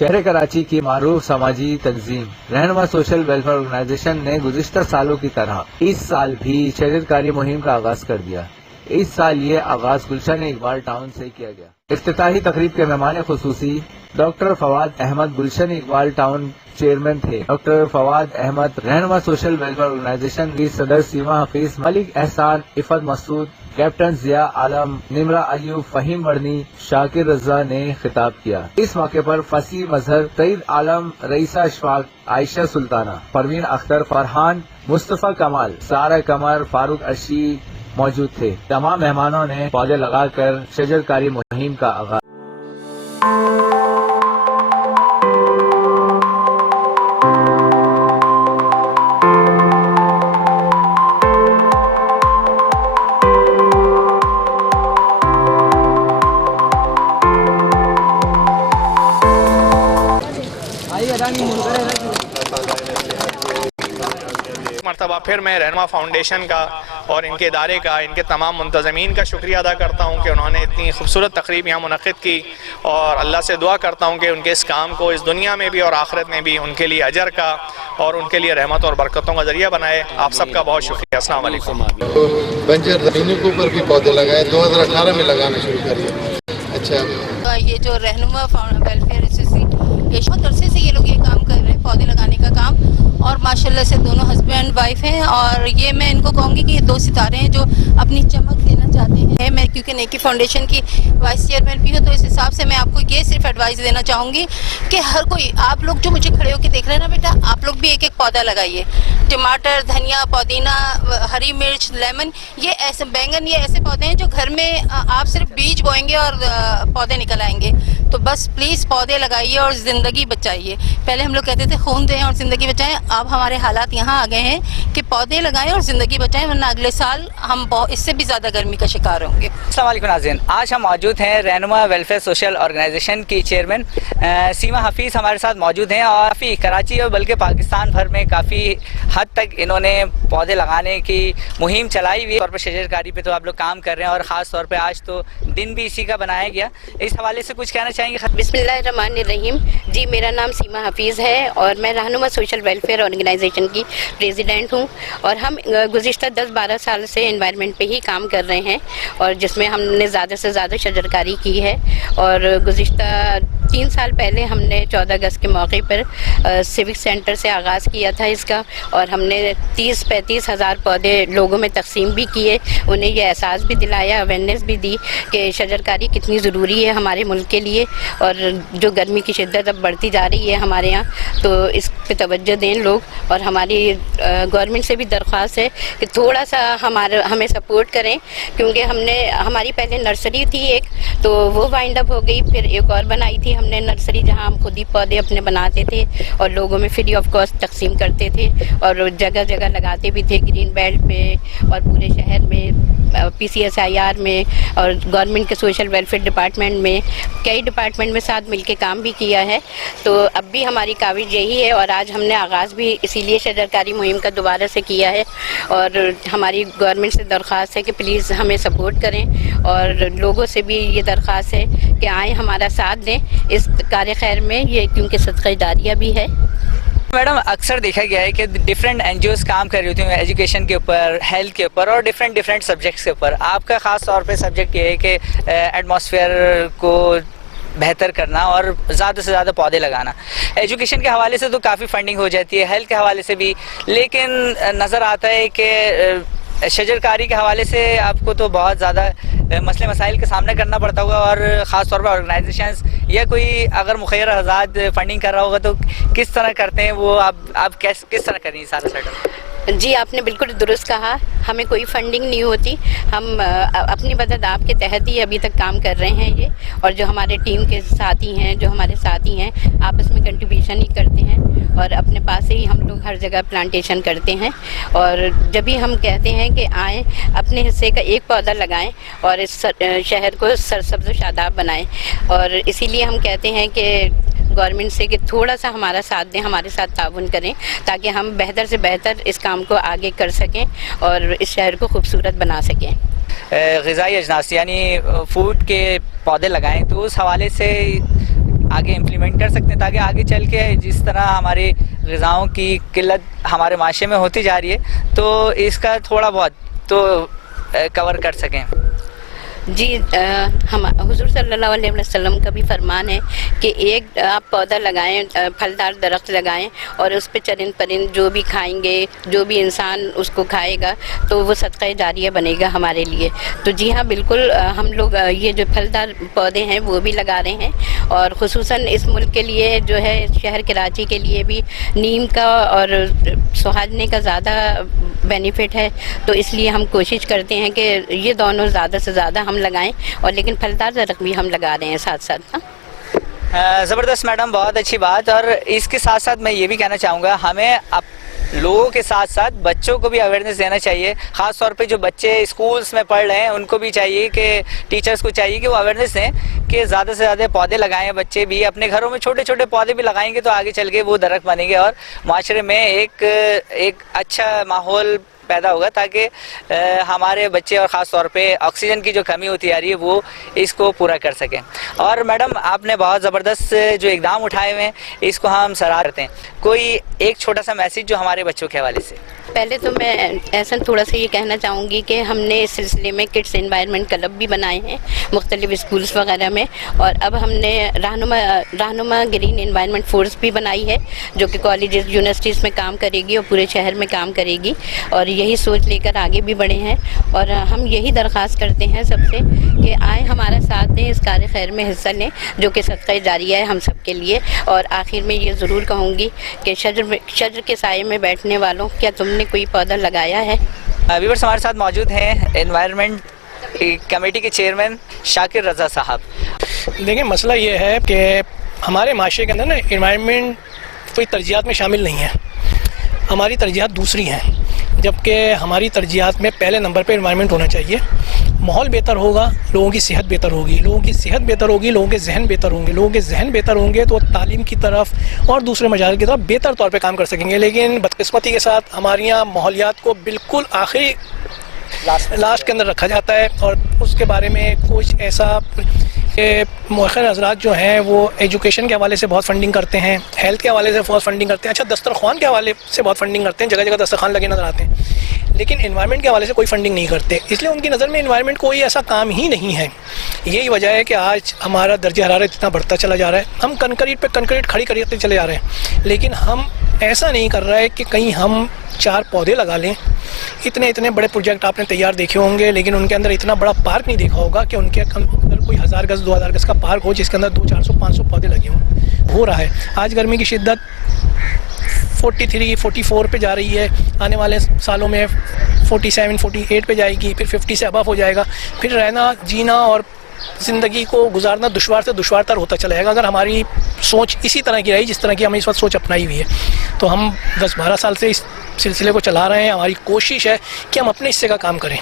شہر کراچی کی معروف سماجی تنظیم رہنما سوشل ویلفیئر آرگنائزیشن نے گزشتہ سالوں کی طرح اس سال بھی شجر کاری مہم کا آغاز کر دیا۔ اس سال یہ آغاز گلشن اقبال ٹاؤن سے کیا گیا۔ افتتاحی تقریب کے مہمان خصوصی doctor Fawad Ahmad Gulshan Iqbal town chairman تھے۔ ڈاکٹر فواد احمد رہنما سوشل ویلفیئر آرگنائزیشن کی صدر سیما حفیظ، ملک احسان، عفت مسعود، کیپٹن ضیاء عالم، نمرا ایوب، فہیم بڑنی، شاکر رضا نے خطاب کیا۔ اس موقع پر فصیح مظہر، سعید عالم، رئیسہ اشفاق، عائشہ سلطانہ، پروین اختر، فرحان، مصطفیٰ کمال، سارہ قمر، فاروق ارشی موجود تھے۔ تمام مہمانوں نے پودے لگا کر شجر کاری مہم کا آغاز مرتبہ پھر میں رہنما فاؤنڈیشن کا اور ان کے ادارے کا، ان کے تمام منتظمین کا شکریہ ادا کرتا ہوں کہ انہوں نے اتنی خوبصورت تقریب یہاں منعقد کی، اور اللہ سے دعا کرتا ہوں کہ ان کے اس کام کو اس دنیا میں بھی اور آخرت میں بھی ان کے لیے اجر کا اور ان کے لیے رحمت اور برکتوں کا ذریعہ بنائے۔ آپ سب کا بہت شکریہ۔ السلام علیکم۔ بنجر زمینوں کے اوپر بھی پودے لگائے، 2018 میں لگانا شروع کریے۔ اچھا، یہ جو رہنما ویلفیئر ایسوسی بہت عرصے سے یہ لوگ یہ کام کر رہے ہیں، پودے لگانے کا کام، اور ماشاءاللہ سے دونوں ہسبینڈ وائف ہیں، اور یہ میں ان کو کہوں گی کہ یہ 2 ستارے ہیں جو اپنی چمک دینا چاہتے ہیں۔ میں کیونکہ نیکی فاؤنڈیشن کی وائس چیئرمین بھی ہوں، تو اس حساب سے میں آپ کو یہ صرف ایڈوائز دینا چاہوں گی کہ ہر کوئی، آپ لوگ جو مجھے کھڑے ہو کے دیکھ رہے ہیں نا بیٹا، آپ لوگ بھی ایک ایک پودا لگائیے۔ ٹماٹر، دھنیا، پودینہ، ہری مرچ، لیمن، یہ ایسے بینگن، یہ ایسے پودے ہیں جو گھر میں آپ صرف بیج بوئیں گے اور پودے نکل آئیں گے۔ تو بس پلیز پودے لگائیے اور زندگی بچائیے۔ پہلے ہم لوگ کہتے تھے خون دیں اور زندگی بچائیں، اب ہمارے حالات یہاں آ گئے ہیں کہ پودے لگائیں اور زندگی بچائیں، ورنہ اگلے سال ہم اس سے بھی زیادہ گرمی کا شکار ہوں گے۔ السلام علیکم ناظرین، آج ہم موجود ہیں رہنما ویلفیئر سوشل آرگنائزیشن کی چیئرمین سیما حفیظ ہمارے ساتھ موجود ہیں، اور کافی کراچی اور بلکہ پاکستان بھر میں کافی حد تک انہوں نے پودے لگانے کی مہم چلائی ہوئی ہے، اور شجر کاری پہ تو آپ لوگ کام کر رہے ہیں، اور خاص طور پہ آج تو دن بھی اسی کا بنایا گیا۔ اس حوالے سے کچھ کہنا چاہیں گے؟ بسم اللہ الرحمن الرحیم۔ جی، میرا نام سیما حفیظ ہے اور میں رہنما سوشل ویلفیئر آرگنائزیشن کی پریزیڈنٹ ہوں، اور ہم گزشتہ 10-12 سال سے انوائرمنٹ پہ ہی کام کر رہے ہیں، اور جس میں ہم نے زیادہ سے زیادہ شجرکاری کی ہے۔ اور گزشتہ 3 سال پہلے ہم نے 14 اگست کے موقع پر سیوک سینٹر سے آغاز کیا تھا اس کا، اور ہم نے 30-35 ہزار پودے لوگوں میں تقسیم بھی کیے، انہیں یہ احساس بھی دلایا، اویئرنیس بھی دی کہ شجرکاری کتنی ضروری ہے ہمارے ملک کے لیے، اور جو گرمی کی شدت اب بڑھتی جا رہی ہے ہمارے یہاں، تو اس پہ توجہ دیں لوگ۔ اور ہماری گورنمنٹ سے بھی درخواست ہے کہ تھوڑا سا ہمیں سپورٹ کریں، کیونکہ ہماری پہلے نرسری تھی ایک، تو وہ وائنڈ اپ ہو گئی، پھر ایک اور بنائی تھی ہم نے نرسری، جہاں ہم خود ہی پودے اپنے بناتے تھے اور لوگوں میں فری آف کاسٹ تقسیم کرتے تھے، اور جگہ جگہ لگاتے بھی تھے، گرین بیلٹ پہ اور پورے شہر میں، PCSIR میں، اور گورنمنٹ کے سوشل ویلفیئر ڈپارٹمنٹ میں، کئی ڈپارٹمنٹ میں ساتھ مل کے کام بھی کیا ہے۔ تو اب بھی ہماری کاوش یہی ہے، اور آج ہم نے آغاز بھی اسی لیے شجرکاری مہم کا دوبارہ سے کیا ہے، اور ہماری گورنمنٹ سے درخواست ہے کہ پلیز ہمیں سپورٹ کریں، اور لوگوں سے بھی یہ درخواست ہے کہ آئیں ہمارا ساتھ دیں اس کار خیر میں، یہ کیونکہ صدقہ جاریہ بھی ہے۔ میڈم، اکثر دیکھا گیا ہے کہ ڈفرینٹ NGOs کام کر رہی ہوتی ہیں ایجوکیشن کے اوپر، ہیلتھ کے اوپر، اور ڈفرینٹ سبجیکٹس کے اوپر۔ آپ کا خاص طور پہ سبجیکٹ یہ ہے کہ ایٹماسفیئر کو بہتر کرنا اور زیادہ سے زیادہ پودے لگانا۔ ایجوکیشن کے حوالے سے تو کافی فنڈنگ ہو جاتی ہے، ہیلتھ کے حوالے سے بھی، لیکن نظر آتا ہے کہ شجرکاری کے حوالے سے آپ کو تو بہت زیادہ مسئلے مسائل کا سامنا کرنا پڑتا ہوگا، اور خاص طور پر آرگنائزیشنز یا کوئی اگر مخیر آزاد فنڈنگ کر رہا ہوگا تو کس طرح کرتے ہیں وہ، آپ کس طرح کریں سارا سیٹ اپ؟ جی، آپ نے بالکل درست کہا، ہمیں کوئی فنڈنگ نہیں ہوتی، ہم اپنی مدد آپ کے تحت ہی ابھی تک کام کر رہے ہیں یہ، اور جو ہمارے ٹیم کے ساتھی ہیں، جو ہمارے ساتھی ہیں، آپس میں کنٹریبیوشن ہی کرتے ہیں، اور اپنے پاس سے ہی ہم لوگ ہر جگہ پلانٹیشن کرتے ہیں، اور جب بھی ہم کہتے ہیں کہ آئیں اپنے حصے کا ایک پودا لگائیں اور اس شہر کو سرسبز و شاداب بنائیں، اور اسی لیے ہم کہتے ہیں کہ گورنمنٹ سے کہ تھوڑا سا ہمارا ساتھ دیں، ہمارے ساتھ تعاون کریں، تاکہ ہم بہتر سے بہتر اس کام کو آگے کر سکیں اور اس شہر کو خوبصورت بنا سکیں۔ غذائی اجناس یعنی فوڈ کے پودے لگائیں، تو اس حوالے سے آگے امپلیمنٹ کر سکتے ہیں تاکہ آگے چل کے جس طرح ہماری غذاؤں کی قلت ہمارے معاشرے میں ہوتی جا رہی ہے تو اس کا تھوڑا بہت تو کور کر سکیں. جی ہم حضور صلی اللہ علیہ وسلم کا بھی فرمان ہے کہ ایک آپ پودا لگائیں، پھلدار درخت لگائیں اور اس پہ چرند پرند جو بھی کھائیں گے، جو بھی انسان اس کو کھائے گا تو وہ صدقہ جاریہ بنے گا ہمارے لیے. تو جی ہاں بالکل ہم لوگ یہ جو پھلدار پودے ہیں وہ بھی لگا رہے ہیں، اور خصوصاً اس ملک کے لیے جو ہے شہر کراچی کے لیے بھی نیم کا اور سہاجنے کا زیادہ بینیفٹ ہے. تو اس لیے ہم کوشش کرتے ہیں کہ یہ دونوں زیادہ سے زیادہ ہم لگائیں، اور لیکن پھلدار درخت بھی ہم لگا رہے ہیں ساتھ ساتھ. زبردست میڈم، بہت اچھی بات. اور اس کے ساتھ ساتھ میں یہ بھی کہنا چاہوں گا ہمیں لوگوں کے ساتھ ساتھ بچوں کو بھی اویئرنیس دینا چاہیے. خاص طور پہ جو بچے اسکولس میں پڑھ رہے ہیں ان کو بھی چاہیے کہ ٹیچرز کو چاہیے کہ وہ اویئرنیس دیں کہ زیادہ سے زیادہ پودے لگائیں. بچے بھی اپنے گھروں میں چھوٹے چھوٹے پودے بھی لگائیں گے تو آگے چل کے وہ درخت بنیں گے اور معاشرے میں ایک اچھا ماحول پیدا ہوگا تاکہ ہمارے بچے اور خاص طور پہ آکسیجن کی جو کمی ہوتی آ رہی ہے وہ اس کو پورا کر سکیں. اور میڈم آپ نے بہت زبردست جو اقدام اٹھائے ہوئے ہیں اس کو ہم سراہ کرتے ہیں. کوئی ایک چھوٹا سا میسیج جو ہمارے بچوں کے حوالے سے. پہلے تو میں ایسا تھوڑا سا یہ کہنا چاہوں گی کہ ہم نے اس سلسلے میں کڈس انوائرمنٹ کلب بھی بنائے ہیں مختلف اسکولس وغیرہ میں، اور اب ہم نے رہنما گرین انوائرمنٹ فورس بھی بنائی ہے جو کہ کالجز یونیورسٹیز میں کام کرے گی اور پورے شہر میں کام کرے گی، اور یہی سوچ لے کر آگے بھی بڑھے ہیں. اور ہم یہی درخواست کرتے ہیں سب سے کہ آئیں ہمارا ساتھ دیں، اس کار خیر میں حصہ لیں جو کہ صدقہ جاریہ ہے ہم سب کے لیے. اور آخر میں یہ ضرور کہوں گی کہ شجر کے سائے میں بیٹھنے والوں، کیا تم نے کوئی پودا لگایا ہے؟ ویورز ہمارے ساتھ موجود ہیں انوائرمنٹ کمیٹی کے چیئرمین شاکر رضا صاحب. دیکھیں مسئلہ یہ ہے کہ ہمارے معاشرے کے اندر نا انوائرمنٹ کوئی ترجیحات میں شامل نہیں ہے، ہماری ترجیحات دوسری ہیں، جبکہ ہماری ترجیحات میں پہلے نمبر پہ انوائرمنٹ ہونا چاہیے. ماحول بہتر ہوگا، لوگوں کی صحت بہتر ہوگی، لوگوں کی صحت بہتر ہوگی، لوگوں کے ذہن بہتر ہوں گے، لوگوں کے ذہن بہتر ہوں گے تو تعلیم کی طرف اور دوسرے مجال کی طرف بہتر طور پہ کام کر سکیں گے. لیکن بدقسمتی کے ساتھ ہمارے یہاں ماحولیات کو بالکل آخری لاسٹ کے اندر رکھا جاتا ہے، اور اس کے بارے میں کچھ ایسا کہ مؤخر حضرات جو ہیں وہ ایجوکیشن کے حوالے سے بہت فنڈنگ کرتے ہیں، ہیلتھ کے حوالے سے بہت فنڈنگ کرتے ہیں، اچھا دسترخوان کے حوالے سے بہت فنڈنگ کرتے ہیں، جگہ جگہ دسترخوان لگے نظر آتے ہیں، لیکن انوائرمنٹ کے حوالے سے کوئی فنڈنگ نہیں کرتے. اس لیے ان کی نظر میں انوائرمنٹ کوئی ایسا کام ہی نہیں ہے. یہی وجہ ہے کہ آج ہمارا درجہ حرارت اتنا بڑھتا چلا جا رہا ہے. ہم کنکریٹ پہ کنکریٹ کھڑی کرتے چلے جا رہے ہیں، لیکن ہم ایسا نہیں کر رہا ہے کہ کہیں ہم 4 پودے لگا لیں. اتنے بڑے پروجیکٹ آپ نے تیار دیکھے ہوں گے، لیکن ان کے اندر اتنا بڑا پارک نہیں دیکھا ہوگا کہ ان کے اندر کوئی 1000 گز 2000 گز کا پارک ہو جس کے اندر 200 400 500 پودے لگے ہوں. ہو رہا ہے. آج گرمی کی شدت 43 44 پہ جا رہی ہے، آنے والے سالوں میں 47 48 پہ جائے گی، پھر 50 سے ابو ہو جائے گا. پھر رہنا جینا اور زندگی کو گزارنا دشوار سے دشوار تر ہوتا چلے گا اگر ہماری سوچ اسی طرح کی رہی جس طرح کی ہم اس وقت سوچ اپنائی ہوئی ہے. تو ہم 10-12 سال سے اس سلسلے کو چلا رہے ہیں. ہماری کوشش ہے کہ ہم اپنے حصے کا کام کریں،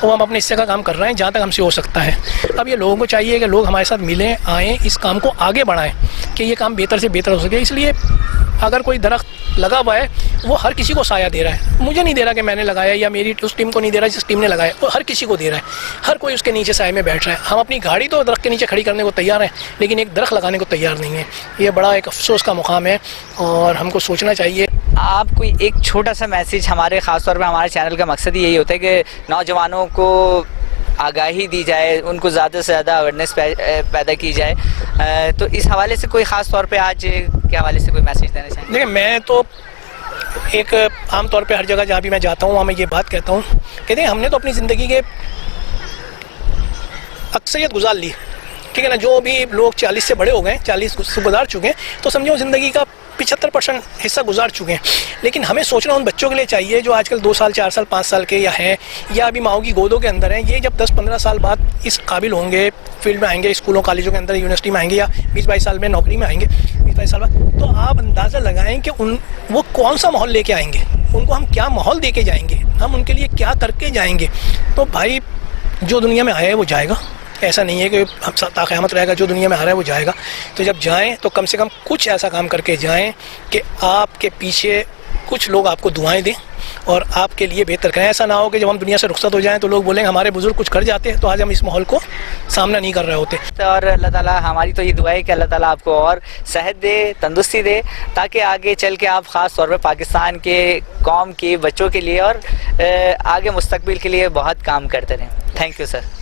اور ہم اپنے حصے کا کام کر رہے ہیں جہاں تک ہم سے ہو سکتا ہے. اب یہ لوگوں کو چاہیے کہ لوگ ہمارے ساتھ ملیں، آئیں، اس کام کو آگے بڑھائیں کہ یہ کام بہتر سے بہتر ہو سکے. اس لیے اگر کوئی درخت لگا ہوا ہے وہ ہر کسی کو سایہ دے رہا ہے. مجھے نہیں دے رہا کہ میں نے لگایا یا میری اس ٹیم کو نہیں دے رہا جس ٹیم نے لگایا، وہ ہر کسی کو دے رہا ہے. ہر کوئی اس کے نیچے سائے میں بیٹھ رہا ہے. ہم اپنی گاڑی تو درخت کے نیچے کھڑی کرنے کو تیار ہیں، لیکن ایک درخت لگانے کو تیار نہیں ہے. یہ بڑا ایک افسوس کا مقام ہے اور ہم کو سوچنا چاہیے. آپ کوئی ایک چھوٹا سا میسیج ہمارے خاص طور پہ ہمارے چینل کا مقصد یہی ہوتا ہے کہ نوجوانوں کو آگاہی دی جائے، ان کو زیادہ سے زیادہ اویئرنیس پیدا کی جائے. تو اس حوالے سے کوئی خاص طور پہ آج کے حوالے سے کوئی میسیج دینا چاہیں؟ دیکھیں میں تو ایک عام طور پہ ہر جگہ جہاں بھی میں جاتا ہوں وہاں میں یہ بات کہتا ہوں کہ دیکھیں ہم نے تو اپنی زندگی کے اکثریت گزار لی، ٹھیک ہے نا. جو بھی لوگ 40 سے بڑے ہو گئے، 40 گزار چکے ہیں، تو سمجھو زندگی کا 75% حصہ گزار چکے ہیں. لیکن ہمیں سوچنا ان بچوں کے لیے چاہیے جو آج کل 2 سال 4 سال 5 سال کے یا ہیں یا ابھی ماؤں کی گودوں کے اندر ہیں. یہ جب 10-15 سال بعد اس قابل ہوں گے، فیلڈ میں آئیں گے، اسکولوں کالجوں کے اندر، یونیورسٹی میں آئیں گے، یا 20-22 سال میں نوکری میں آئیں گے 20-22 سال بعد، تو آپ اندازہ لگائیں کہ وہ کون سا ماحول لے کے آئیں گے، ان کو ہم کیا ماحول دے کے جائیں گے، ہم ان کے لیے کیا کر کے جائیں گے. تو بھائی جو دنیا میں آیا ہے وہ جائے گا. ایسا نہیں ہے کہ ہم تا قیامت رہے گا. جو دنیا میں آ رہا ہے وہ جائے گا. تو جب جائیں تو کم سے کم کچھ ایسا کام کر کے جائیں کہ آپ کے پیچھے کچھ لوگ آپ کو دعائیں دیں اور آپ کے لیے بہتر کریں. ایسا نہ ہو کہ جب ہم دنیا سے رخصت ہو جائیں تو لوگ بولیں ہمارے بزرگ کچھ کر جاتے ہیں تو آج ہم اس ماحول کو سامنا نہیں کر رہے ہوتے. اور اللہ تعالیٰ ہماری تو یہ دعا ہے کہ اللہ تعالیٰ آپ کو اور صحت دے, تندرستی دے, تاکہ آگے چل کے آپ خاص طور پہ پاکستان کے قوم کے بچوں کے لیے اور آگے مستقبل کے لیے بہت کام کرتے رہیں. Thank you sir.